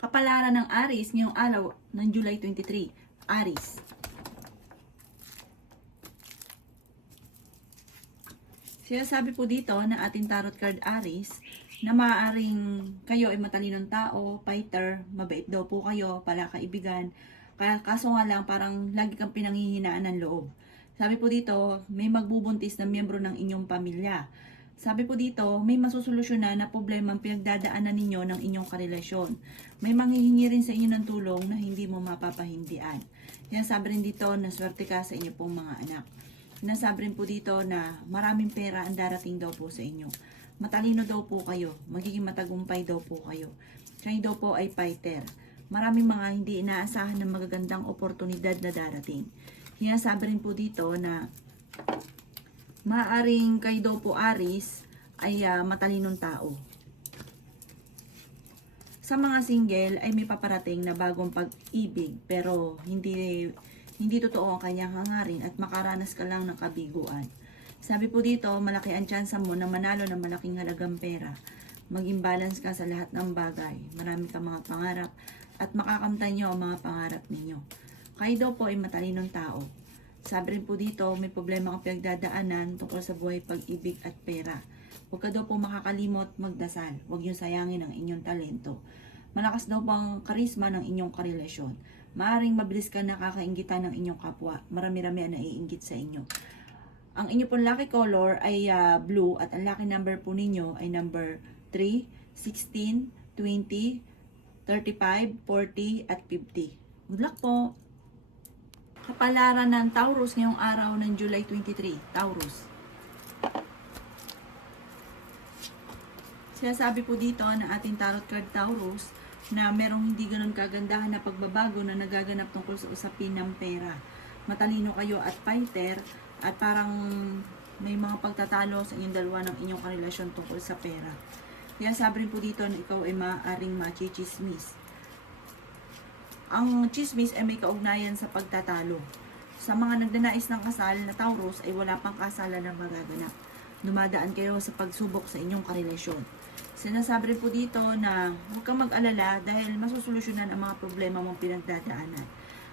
Kapalaran ng Aries ngayong araw ng July 23. Aries. Sinasabi po dito na ating tarot card Aries na maaaring kayo ay matalinong tao, fighter, mabait daw po kayo, palakaibigan. Kaso nga lang parang lagi kang pinanghihinaan ng loob. Sabi po dito, may magbubuntis na miyembro ng inyong pamilya. Sabi po dito, may masusolusyonan na problema ang pinagdadaanan ninyo ng inyong karelasyon. May manghihingi rin sa inyo ng tulong na hindi mo mapapahindian. Yan sabi rin dito na swerte ka sa inyo pong mga anak. Sinasabi rin po dito na maraming pera ang darating daw po sa inyo. Matalino daw po kayo. Magiging matagumpay daw po kayo. Kayo daw po ay fighter. Maraming mga hindi inaasahan ng magagandang oportunidad na darating. Sinasabi rin po dito na maaaring kayo daw po Aries ay matalinong tao. Sa mga single ay may paparating na bagong pag-ibig pero hindi totoo ang kanyang hangarin at makaranas ka lang ng kabiguan. Sabi po dito, malaki ang tsansa mo na manalo ng malaking halagang pera. Maging balance ka sa lahat ng bagay. Marami kang mga pangarap at makakamtan nyo ang mga pangarap ninyo. Kayo daw po ay matalinong tao. Sabi rin po dito, may problema ang pinagdadaanan tungkol sa buhay, pag-ibig at pera. Huwag ka daw po makakalimot magdasal. Huwag nyo sayangin ang inyong talento. Malakas daw po ang karisma ng inyong karelasyon. Maaring mabilis ka nakakainggitan ng inyong kapwa. Marami-rami ang naiinggit sa inyo. Ang inyo pong lucky color ay blue at ang lucky number po ninyo ay number 3, 16, 20, 35, 40 at 50. Good luck po! Kapalaran ng Taurus ngayong araw ng July 23. Taurus. Sinasabi po dito na ating tarot card Taurus na merong hindi ganun kagandahan na pagbabago na nagaganap tungkol sa usapin ng pera. Matalino kayo at fighter at parang may mga pagtatalo sa inyong dalawa ng inyong karelasyon tungkol sa pera. Kaya sabi rin po dito na ikaw ay maaaring machismis. Ang chismis ay may kaugnayan sa pagtatalo. Sa mga nagdanais ng kasal na Taurus ay wala pang kasalan na magaganap. Dumadaan kayo sa pagsubok sa inyong karelasyon. Sinasabi rin po dito na huwag kang mag-alala dahil masusolusyonan ang mga problema mong pinagdadaanan.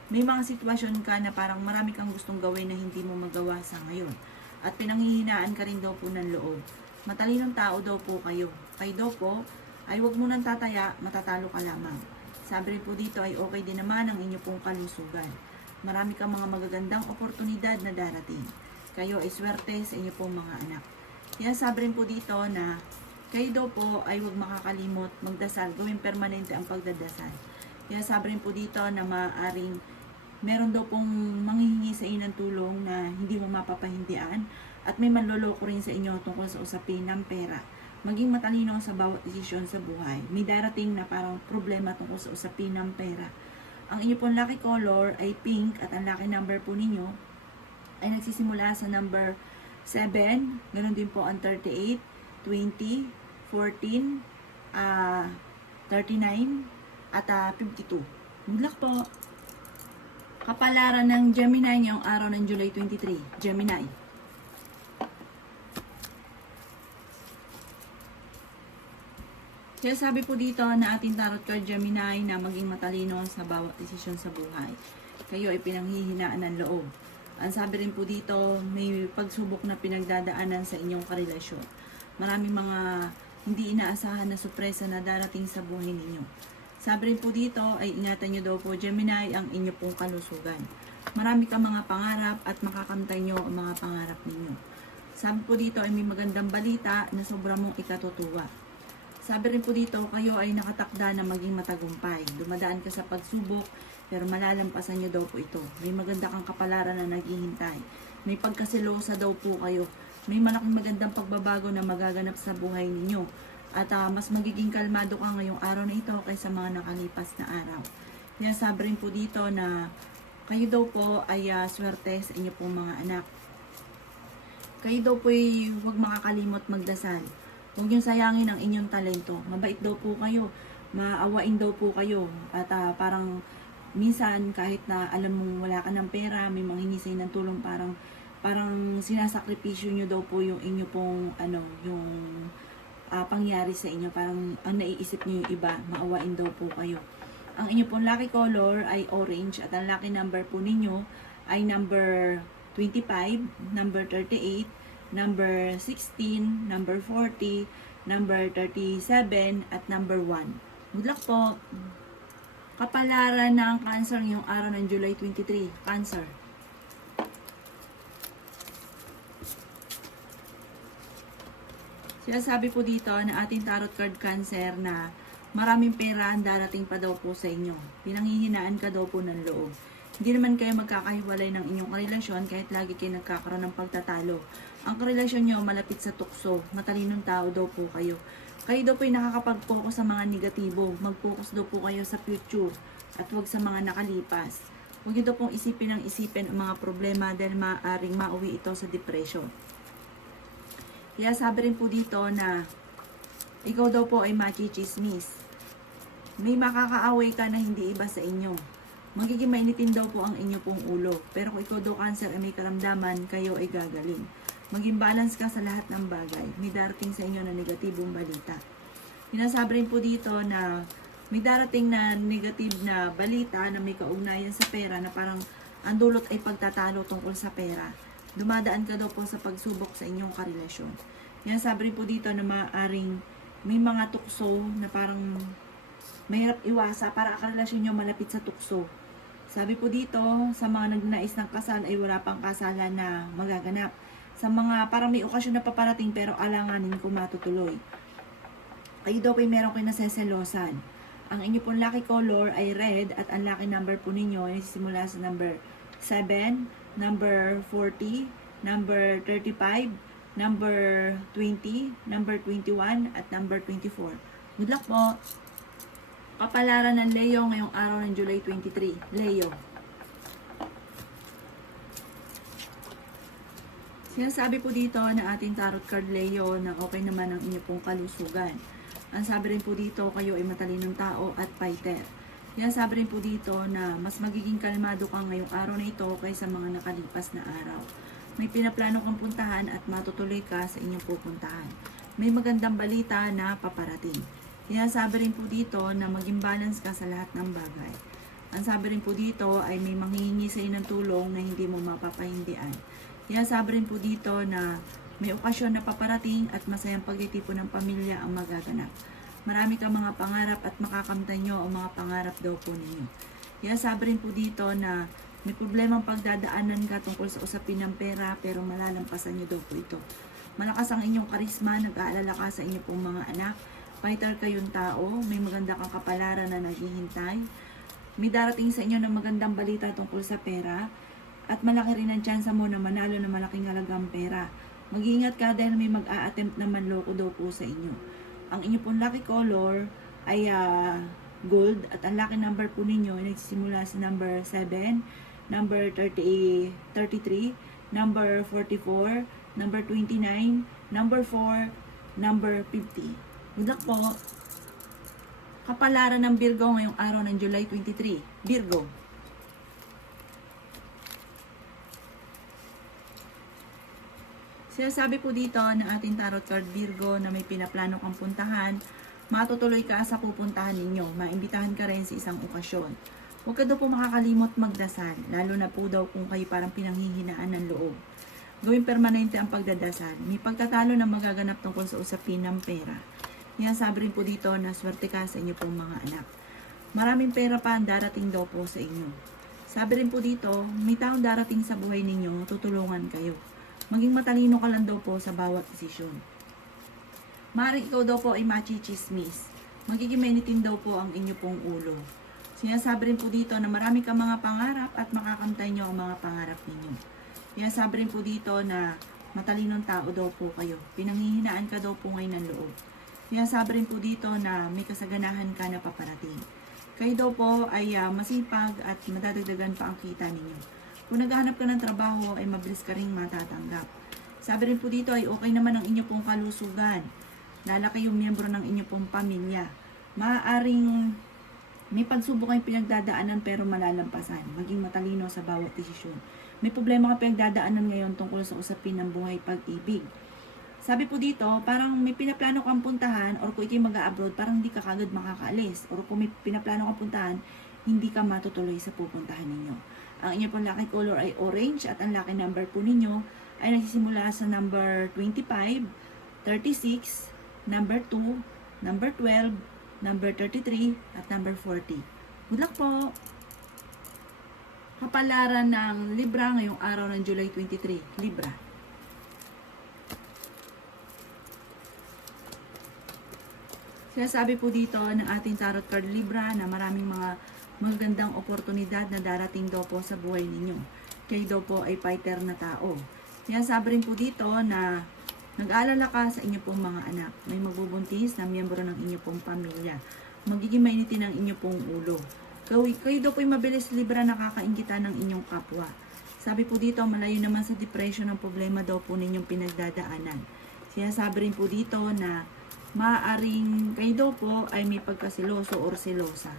May mga sitwasyon ka na parang marami kang gustong gawin na hindi mo magawa sa ngayon. At pinanghihinaan ka rin daw po ng loob. Matalinong tao daw po kayo. Kayo daw po ay huwag mo nang tataya, matatalo ka lamang. Sabi rin po dito ay okay din naman ang inyo pong kalusugan. Marami kang mga magagandang oportunidad na darating. Kayo ay swerte sa inyo pong mga anak. Kaya sabi rin po dito na kayo daw po ay huwag makakalimot magdasal. Gawing permanente ang pagdadasal. Kaya sabi rin po dito na maaaring meron daw pong manghihingi sa inyo ng tulong na hindi mo mapapahindian at may manloloko rin sa inyo tungkol sa usapin ng pera. Maging matalino sa bawat desisyon sa buhay. May darating na parang problema tungkol sa usapin ng pera. Ang inyo pong lucky color ay pink at ang lucky number po ninyo ay nagsisimula sa number 7. Ganon din po ang 38, 20, 14, 39 at 52. Good luck po! Kapalaran ng Gemini ngayong araw ng July 23. Gemini. Kaya sabi po dito na ating tarot card Gemini na maging matalino sa bawat desisyon sa buhay. Kayo ay pinanghihinaan ng loob. Ang sabi rin po dito, may pagsubok na pinagdadaanan sa inyong karelasyon. Maraming mga hindi inaasahan na sorpresa na darating sa buhay ninyo. Sabi rin po dito ay ingatan nyo daw po Gemini ang inyo pong kalusugan. Marami kang mga pangarap at makakamtay nyo ang mga pangarap ninyo. Sabi po dito ay may magandang balita na sobrang mong ikatutuwa. Sabi rin po dito, kayo ay nakatakda na maging matagumpay. Dumadaan ka sa pagsubok, pero malalampasan nyo daw po ito. May maganda kang kapalaran na naghihintay. May pagkasilosa daw po kayo. May malaking magandang pagbabago na magaganap sa buhay ninyo. At mas magiging kalmado ka ngayong araw na ito kaysa mga nakalipas na araw. Kaya sabi rin po dito na kayo daw po ay swerte sa inyo pong mga anak. Kayo daw po ay huwag makakalimot magdasal. Huwag niyong sayangin ang inyong talento. Mabait daw po kayo. Maawain daw po kayo. At parang minsan kahit na alam mong wala ka ng pera, may manghingi sa'yo ng tulong, parang sinasakripisyo nyo daw po yung inyo pong yung pangyari sa inyo. Parang ang naiisip nyo yung iba, maawain daw po kayo. Ang inyo pong lucky color ay orange at ang lucky number po ninyo ay number 25, number 38, number 16, number 40, number 37, at number 1. Good luck po! Kapalaran ng Cancer ngayong araw ng July 23. Cancer. Sinasabi po dito na ating tarot card Cancer na maraming pera ang darating pa daw po sa inyo. Pinanghihinaan ka daw po ng loob. Hindi naman kayo magkakahiwalay ng inyong karelasyon kahit lagi kayo nagkakaroon ng pagtatalo. Ang karelasyon nyo malapit sa tukso. Matalinong tao daw po kayo. Kayo daw po ay nakakapag-focus sa mga negatibo. Mag-focus daw po kayo sa future at huwag sa mga nakalipas. Huwag nyo daw pong isipin ang mga problema dahil maaaring mauwi ito sa depression. Kaya sabi rin po dito na ikaw daw po ay machichismis. May makakaaway ka na hindi iba sa inyo. Magiging mainitin daw po ang inyo pong ulo. Pero kung ikaw daw Cancer ay may karamdaman, kayo ay gagaling. Maging balance ka sa lahat ng bagay. May darating sa inyo na negatibong balita. Sinasabi rin po dito na may darating na negative na balita na may kaugnayan sa pera na parang ang dulot ay pagtatalo tungkol sa pera. Dumadaan ka daw po sa pagsubok sa inyong karelasyon. Sinasabi rin po dito na maaaring may mga tukso na parang mahirap iwasa para ang karelasyon nyo malapit sa tukso. Sabi po dito, sa mga nagnais ng kasal ay wala pang kasalan na magaganap. Sa mga parang may okasyon na paparating pero alanganin kung matutuloy. Kayo daw po ay meron kayo naseselosan. Ang inyo pong lucky color ay red at ang lucky number po ninyo ay simula sa number 7, number 40, number 35, number 20, number 21, at number 24. Good luck po! Kapalaran ng Leo ngayong araw ng July 23. Leo. Sinasabi po dito na ating tarot card Leo na okay naman ang inyo pong kalusugan. Ang sabi rin po dito, kayo ay matalinong tao at fighter. Sinasabi rin po dito na mas magiging kalmado ka ngayong araw na ito kaysa mga nakalipas na araw. May pinaplano kang puntahan at matutuloy ka sa inyong pupuntahan. May magandang balita na paparating. Sinasabi rin po dito na maging balance ka sa lahat ng bagay. Ang sabi rin po dito ay may manghihingi sa iyo ng tulong na hindi mo mapapahindian. Sinasabi rin po dito na may okasyon na paparating at masayang pagtitipon ng pamilya ang magaganap. Marami kang mga pangarap at makakamtan nyo ang mga pangarap daw po ninyo. Sinasabi rin po dito na may problemang pagdadaanan ka tungkol sa usapin ng pera pero malalampasan nyo daw po ito. Malakas ang inyong karisma, nag-aalala ka sa inyong pong mga anak. Fighter kayong tao, may maganda kang kapalaran na naghihintay. May darating sa inyo ng magandang balita tungkol sa pera. At malaki rin ang tsansa mo na manalo na malaking halagang pera. Mag-iingat ka dahil may mag-a-attempt na manloko daw po sa inyo. Ang inyo pong lucky color ay gold. At ang lucky number po ninyo ay nagsisimula sa number 7, number 33, number 44, number 29, number 4, number 50. Good luck po. Kapalaran ng Virgo ngayong araw ng July 23. Virgo. Sinasabi po dito na ating tarot card Virgo na may pinaplano kang puntahan, matutuloy ka sa pupuntahan ninyo. Maimbitahan ka rin sa isang okasyon. Huwag ka daw po makakalimot magdasal, lalo na po daw kung kayo parang pinanghihinaan ng loob. Gawing permanente ang pagdadasal. May pagtatalo na magaganap tungkol sa usapin ng pera. Sabi rin po dito na swerte ka sa inyo pong mga anak. Maraming pera pa ang darating daw po sa inyo. Sabi rin po dito, may taong darating sa buhay ninyo, tutulungan kayo. Maging matalino ka lang daw po sa bawat desisyon. Maaaring ikaw daw po ay machichismis. Magiging mainitin daw po ang inyo pong ulo. Sinasabi rin po dito na marami kang mga pangarap at makakamtay nyo ang mga pangarap ninyo. Sinasabi rin po dito na matalinong tao daw po kayo. Pinanghihinaan ka daw po ngayon ng loob. Sinasabi rin po dito na may kasaganahan ka na paparating. Kayo daw po ay masipag at madadagdagan pa ang kita ninyo. Kung naghahanap ka ng trabaho ay mabilis ka ring matatanggap. Sabi rin po dito ay okay naman ang inyo pong kalusugan. Lalaki yung miyembro ng inyo pong pamilya. Maaaring may pagsubok kayong pinagdadaanan pero malalampasan. Maging matalino sa bawat desisyon. May problema ka pinagdadaanan ngayon tungkol sa usapin ng buhay pag-ibig. Sabi po dito, parang may pinaplano kang puntahan or kung ikay mag-abroad, parang hindi ka kagad makakaalis. Or kung may pinaplano kang puntahan, hindi ka matutuloy sa pupuntahan ninyo. Ang inyo pong lucky color ay orange at ang lucky number po ninyo ay nagsisimula sa number 25, 36, number 2, number 12, number 33, at number 40. Good luck po! Kapalaran ng Libra ngayong araw ng July 23. Libra. Sinasabi po dito ng ating tarot card Libra na maraming mga magandang oportunidad na darating daw po sa buhay ninyo. Kayo daw po ay fighter na tao. Sinasabi rin po dito na nag-aalala ka sa inyo pong mga anak. May magbubuntis na miyembro ng inyo pong pamilya. Magiging mainitin ang inyo pong ulo. Kayo daw po ay mabilis Libra nakakainggitan ng inyong kapwa. Sabi po dito, malayo naman sa depression ang problema daw po ninyong pinagdadaanan. Sinasabi rin po dito na maaaring kayo daw po ay may pagkasiloso or silosa.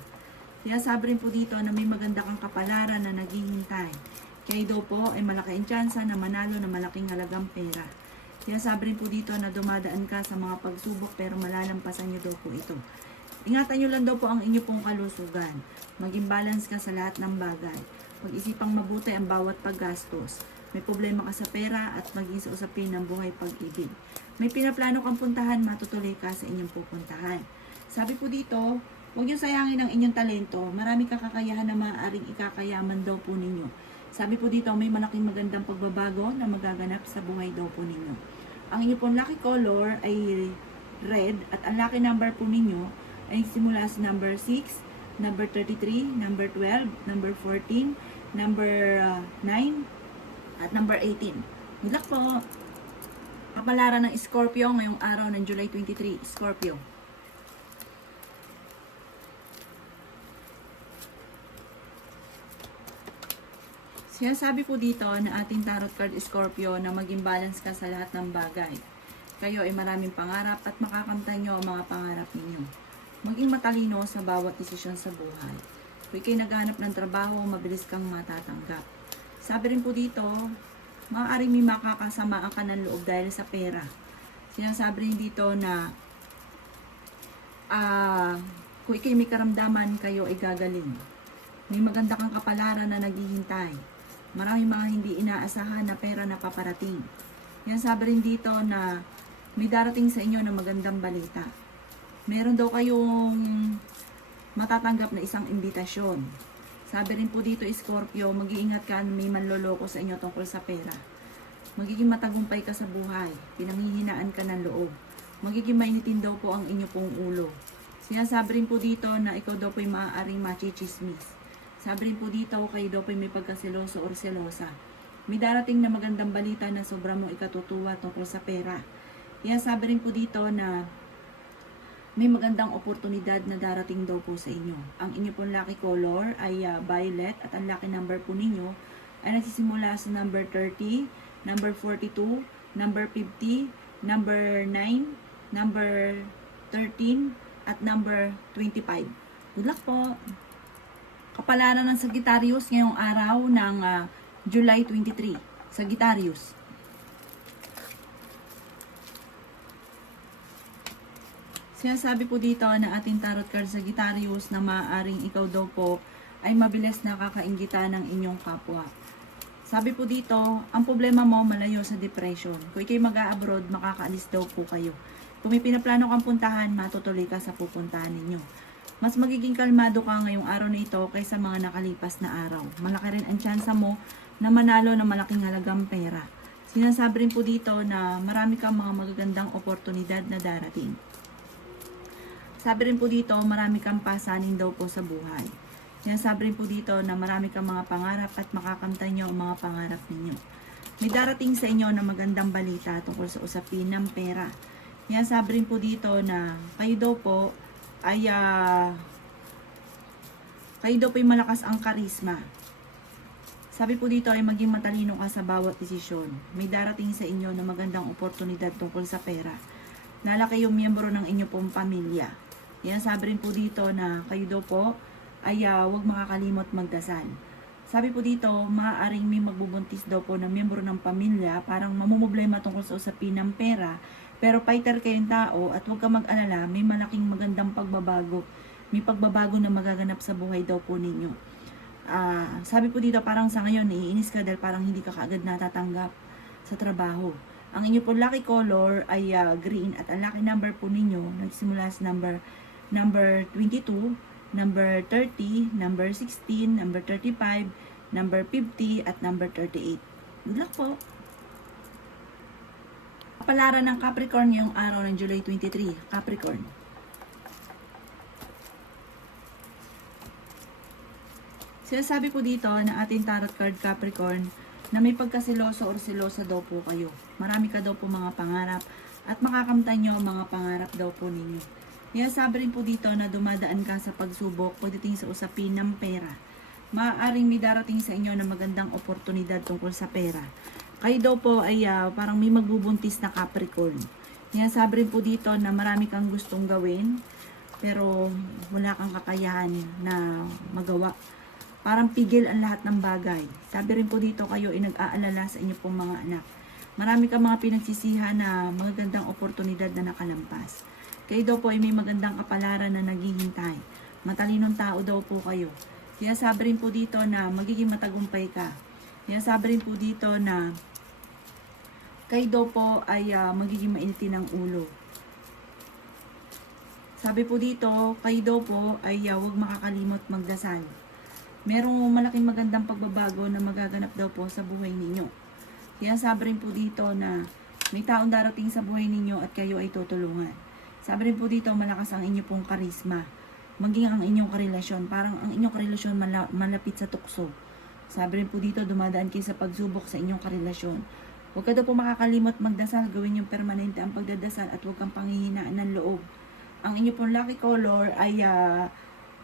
Sinasabi rin po dito na may maganda kang kapalaran na naghihintay. Kayo daw po ay malaki ang tsansa na manalo na malaking halagang pera. Sinasabi rin po dito na dumadaan ka sa mga pagsubok pero malalampasan nyo daw po ito. Ingatan nyo lang daw po ang inyo pong kalusugan. Maging balance ka sa lahat ng bagay. Pag-isipang mabuti ang bawat paggastos. May problema ka sa pera at maging sa usapin ng buhay pag-ibig. May pinaplano kang puntahan, matutuloy ka sa inyong pupuntahan. Sabi po dito, huwag niyo sayangin ang inyong talento. Marami kakayahan na maaaring ikakayaman daw po ninyo. Sabi po dito, may malaking magandang pagbabago na magaganap sa buhay daw po ninyo. Ang inyong pong lucky color ay red at ang lucky number po ninyo ay simula sa number 6, number 33, number 12, number 14, number 9, at number 18. Good luck po! Kapalaran ng Scorpio ngayong araw ng July 23. Scorpio. Sinasabi po dito na ating tarot card Scorpio na maging balance ka sa lahat ng bagay. Kayo ay maraming pangarap at makakamtan nyo ang mga pangarap ninyo. Maging matalino sa bawat desisyon sa buhay. Kung ikay naghanap ng trabaho, mabilis kang matatanggap. Sabi rin po dito, maaaring may makakasamaan ka ng loob dahil sa pera. Sinasabi rin dito na kung ikay may karamdaman, kayo ay gagaling. May maganda kang kapalaran na naghihintay. Maraming mga hindi inaasahan na pera na paparating. Sinasabi rin dito na may darating sa inyo na magandang balita. Meron daw kayong matatanggap na isang imbitasyon. Sabi rin po dito, Scorpio, mag-iingat ka na may manloloko sa inyo tungkol sa pera. Magiging matagumpay ka sa buhay. Pinanghihinaan ka ng loob. Magiging mainitin daw po ang inyo pong ulo. Sinasabi rin po dito na ikaw daw po ay maaaring machichismis. Sabi rin po dito, kayo daw po ay may pagkasiloso or selosa. May darating na magandang balita na sobra mo ikatutuwa tungkol sa pera. Sinasabi rin po dito na may magandang oportunidad na darating daw po sa inyo. Ang inyo pong lucky color ay violet at ang lucky number po ninyo ay nagsisimula sa number 30, number 42, number 50, number 9, number 13, at number 25. Good luck po! Kapalaran ng Sagittarius ngayong araw ng July 23. Sagittarius. Sinasabi po dito na ating tarot card Sagittarius na maaaring ikaw daw po ay mabilis nakakainggitan ng inyong kapwa. Sabi po dito, ang problema mo malayo sa depression. Kung ikay mag-a-abroad, makakaalis daw po kayo. Kung may pinaplano kang puntahan, matutuloy ka sa pupuntahan ninyo. Mas magiging kalmado ka ngayong araw na ito kaysa mga nakalipas na araw. Malaki rin ang tsansa mo na manalo ng malaking halagang pera. Sinasabi rin po dito na marami kang mga magagandang oportunidad na darating. Sabi rin po dito, marami kang pasanin daw po sa buhay. Sinasabi rin po dito na marami kang mga pangarap at makakamtan nyo ang mga pangarap ninyo. May darating sa inyo na magandang balita tungkol sa usapin ng pera. Sinasabi rin po dito na kayo daw po ay malakas ang karisma. Sabi po dito ay maging matalino ka sa bawat desisyon. May darating sa inyo na magandang oportunidad tungkol sa pera. Lalaki yung miyembro ng inyo pong pamilya. Yan sabi rin po dito na kayo daw po ay huwag makakalimot magdasal. Sabi po dito, maaaring may magbubuntis daw po na miyembro ng pamilya, parang mamumblema tungkol sa usapin ng pera. Pero fighter kayong tao at huwag ka mag-alala, may malaking magandang pagbabago. May pagbabago na magaganap sa buhay daw po ninyo. Sabi po dito, parang sa ngayon, iinis ka dahil parang hindi ka kaagad natatanggap sa trabaho. Ang inyo po lucky color ay green at ang lucky number po ninyo, nagsimula sa number 22, number 30, number 16, number 35, number 50, at number 38. Good luck po! Kapalaran ng Capricorn ngayong araw ng July 23. Capricorn. Sinasabi po dito na ating tarot card Capricorn na may pagkasiloso or silosa daw po kayo. Marami ka daw po mga pangarap at makakamtan nyo mga pangarap daw po ninyo. Sinasabi rin po dito na dumadaan ka sa pagsubok pagdating sa usapin ng pera. Maaaring may darating sa inyo na magandang oportunidad tungkol sa pera. Kayo daw po ay parang may magbubuntis na Capricorn. Sinasabi rin po dito na marami kang gustong gawin pero wala kang kakayahan na magawa. Parang pigil ang lahat ng bagay. Sabi rin po dito kayo ay nag-aalala sa inyo pong mga anak. Marami kang mga pinagsisihan na magandang oportunidad na nakalampas. Kayo daw po ay may magandang kapalaran na naghihintay. Matalinong tao daw po kayo. Kaya sabi rin po dito na magiging matagumpay ka. Kaya sabi rin po dito na kayo daw po ay magiging mainitin ng ulo. Sabi po dito, kayo daw po ay huwag makakalimot magdasal. Merong malaking magandang pagbabago na magaganap daw po sa buhay ninyo. Kaya sabi rin po dito na may taong darating sa buhay ninyo at kayo ay tutulungan. Sabi rin po dito, malakas ang inyo pong karisma. Maging ang inyong karelasyon. Parang ang inyong karelasyon malapit sa tukso. Sabi rin po dito, dumadaan kayo sa pagsubok sa inyong karelasyon. Huwag ka daw po makakalimot magdasal. Gawin yung permanente ang pagdadasal at huwag kang panghihinaan ng loob. Ang inyo pong lucky color ay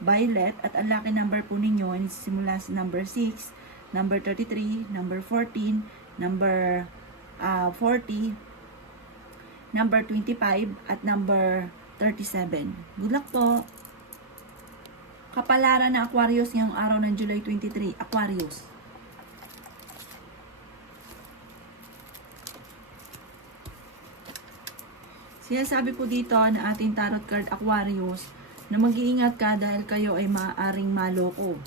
violet at ang lucky number po ninyo ay simula sa number 6, number 33, number 14, number 40, number 25, at number 37. Good luck po! Kapalaran na Aquarius ngayong araw ng July 23. Aquarius. Sinasabi po dito na ating tarot card Aquarius na mag-iingat ka dahil kayo ay maaaring maloko.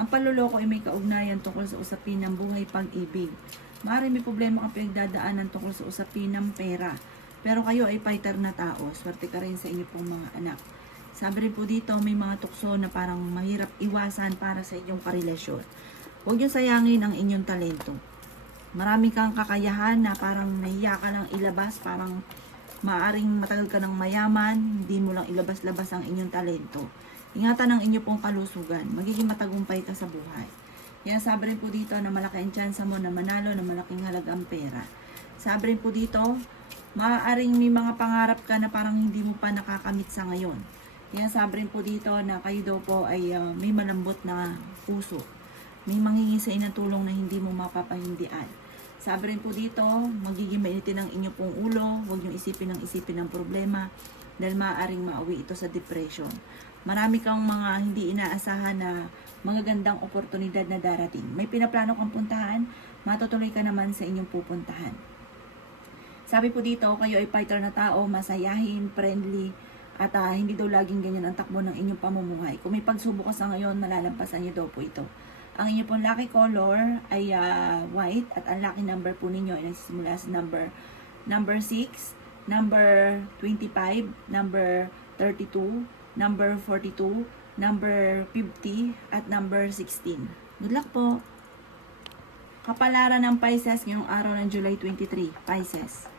Ang panloloko ay may kaugnayan tungkol sa usapin ng buhay pag-ibig. Maaaring may problema kang pinagdadaanan tungkol sa usapin ng pera. Pero kayo ay fighter na tao. Swerte ka rin sa inyo pong mga anak. Sabi rin po dito, may mga tukso na parang mahirap iwasan para sa inyong karelasyon. Huwag niyo sayangin ang inyong talento. Marami kang kakayahan na parang nahiya ka lang ilabas, parang maaring matagal ka ng mayaman, hindi mo lang ilabas-labas ang inyong talento. Ingatan ang inyong pong kalusugan, magiging matagumpay ka sa buhay. Kaya sabi rin po dito na malaki ang tsansa mo na manalo na malaking halagang pera. Sabi rin po dito, maaaring may mga pangarap ka na parang hindi mo pa nakakamit sa ngayon. Kaya sabi rin po dito na kayo daw po ay may malambot na puso. May manghingi sa inyo ng tulong na hindi mo mapapahindian. Sabi rin po dito, magiging mainitin ang inyo pong ulo, huwag niyong isipin ng problema dahil maaaring mauwi ito sa depression. Marami kang mga hindi inaasahan na magagandang oportunidad na darating. May pinaplano kang puntahan, matutuloy ka naman sa inyong pupuntahan. Sabi po dito, kayo ay fighter na tao, masayahin, friendly, at hindi daw laging ganyan ang takbo ng inyong pamumuhay. Kung may pagsubok ka sa ngayon, malalampasan niyo daw po ito. Ang inyo pong lucky color ay white at ang lucky number po ninyo ay nagsisimula sa number 6, number 25, number 32, number 42, number 50, at number 16. Good luck po! Kapalaran ng Pisces ngayong araw ng July 23. Pisces.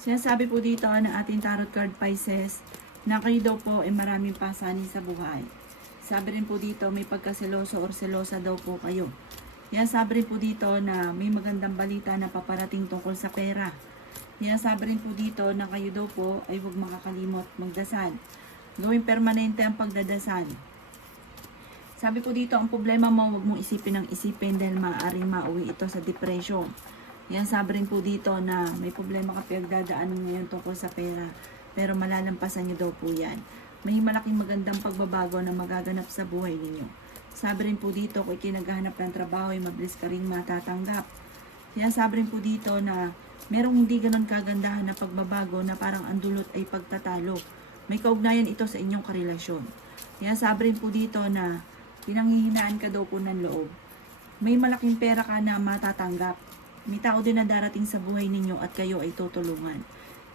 Sinasabi po dito na ating tarot card Pisces na kayo daw po ay maraming pasanin sa buhay. Sabi rin po dito may pagkaseloso or selosa daw po kayo. Yan sabi rin po dito na may magandang balita na paparating tungkol sa pera. Yan sabi rin po dito na kayo daw po ay huwag makakalimot magdasal. Gawing permanente ang pagdadasal. Sabi po dito ang problema mo huwag mong isipin ng isipin dahil maaaring mauwi ito sa depression. Yan sabi rin po dito na may problema ka pinagdadaanan ngayon tungkol sa pera. pero malalampasan niyo daw po yan. May malaking magandang pagbabago na magaganap sa buhay ninyo. Sabi rin po dito, kung ikinaghahanap ng trabaho, ay mabilis ka rin matatanggap. Kaya sabi rin po dito na merong hindi ganon kagandahan na pagbabago na parang ang dulot ay pagtatalo. May kaugnayan ito sa inyong karelasyon. Kaya sabi rin po dito na pinanghihinaan ka daw po ng loob. May malaking pera ka na matatanggap. May tao din na darating sa buhay ninyo at kayo ay tutulungan.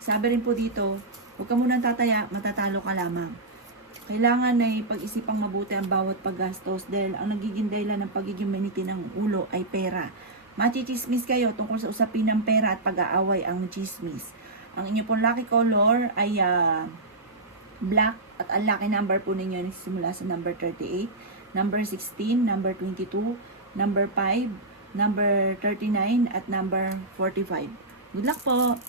Sabi rin po dito, huwag ka munang tataya, matatalo ka lamang. Kailangan ay pag-isipang mabuti ang bawat paggastos dahil ang nagiging dahilan ng pagiging maniti ng ulo ay pera. Machichismis kayo tungkol sa usapin ng pera at pag-aaway ang chismis. Ang inyo pong lucky color ay black at ang lucky number po ninyo nagsisimula sa number 38, number 16, number 22, number 5, number 39 at number 45. Good luck po!